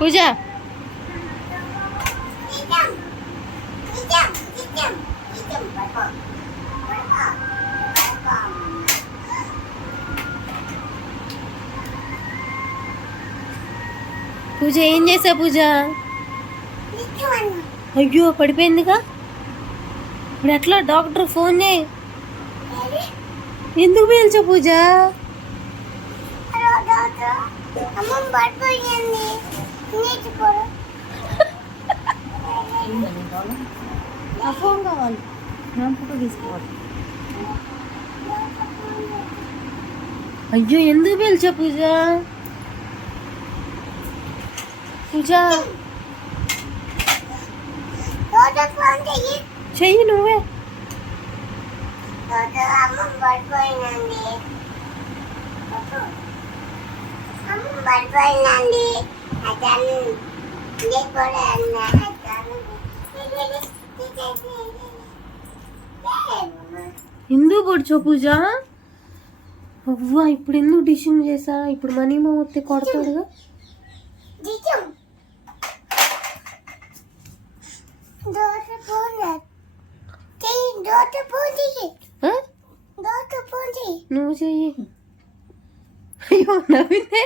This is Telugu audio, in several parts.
పూజ పూజ ఏం చేసా పూజ? అయ్యో పడిపోయిందిగా. ఇప్పుడు ఎట్లా? డాక్టర్ ఫోన్ చేయి. ఎందుకు పేల్చా పూజ? ఫోన్ కావాలి, ఫోటో తీసుకోవాలి. అయ్యో ఎందుకు పేల్చా పూజ? పూజ చెయ్యి నువ్వే. ఎందుకు పొడిచో పూజ? అవ్వా ఇప్పుడు ఎందుకు డిసిషన్ చేసా? ఇప్పుడు మనీ మా వస్తే కొడతాడుగా. నువ్వు చెయ్యి. అయ్యో నవ్విందే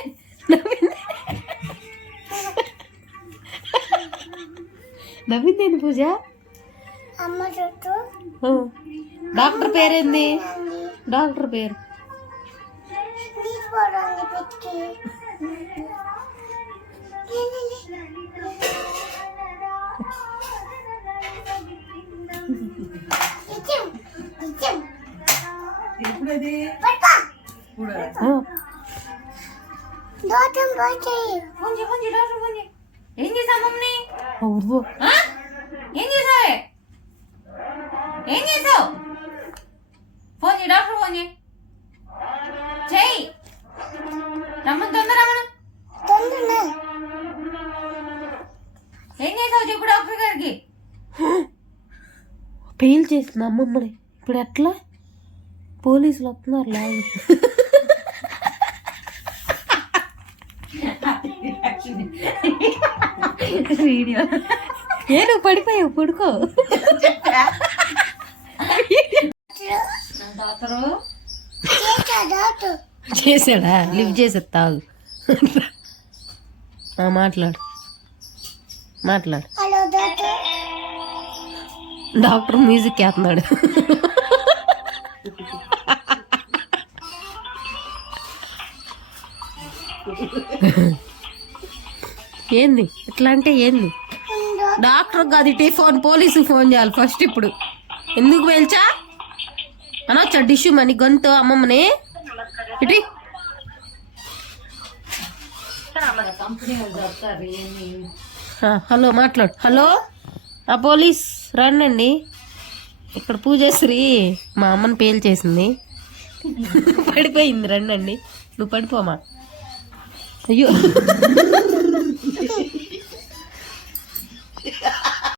నవ్విందేంది పూజ? డాక్టర్ పేరేంది? డాక్టర్ పేరు ఏం చేసావు మమ్మీ? ఏం చేసావు? ఫోన్ చేయి, డాక్టర్ ఫోన్ చేయి. చెయ్యి రమ్మని తొందర రమ్మను. ఏం చేసావు చెప్పు డాక్టర్ గారికి. పెయిల్ చేసింది అమ్మమ్మని. ఇప్పుడు ఎట్లా? పోలీసులు వస్తున్నారు లాగు. వీడియో ఏ నువ్వు పడిపోయావు, పడుకో. చేసాడా? లిఫ్ట్ చేసే తాగు. మాట్లాడు. డాక్టర్ మ్యూజిక్ వేస్తున్నాడు. ఏంది ఇట్లా అంటే? ఏంది డాక్టర్ కాదు ఇటీ ఫోన్, పోలీసుకి ఫోన్ చేయాలి ఫస్ట్. ఇప్పుడు ఎందుకు పేల్చా అనొచ్చా? డిష్యూ మని గొంతు అమ్మమ్మని ఇటీ. హలో మాట్లాడు. హలో ఆ పోలీస్ రండి. ఇక్కడ పూజశ్రీ మా అమ్మని పేల్చేసింది, పడిపోయింది. రండి నువ్వు పడిపోమా. అయ్యో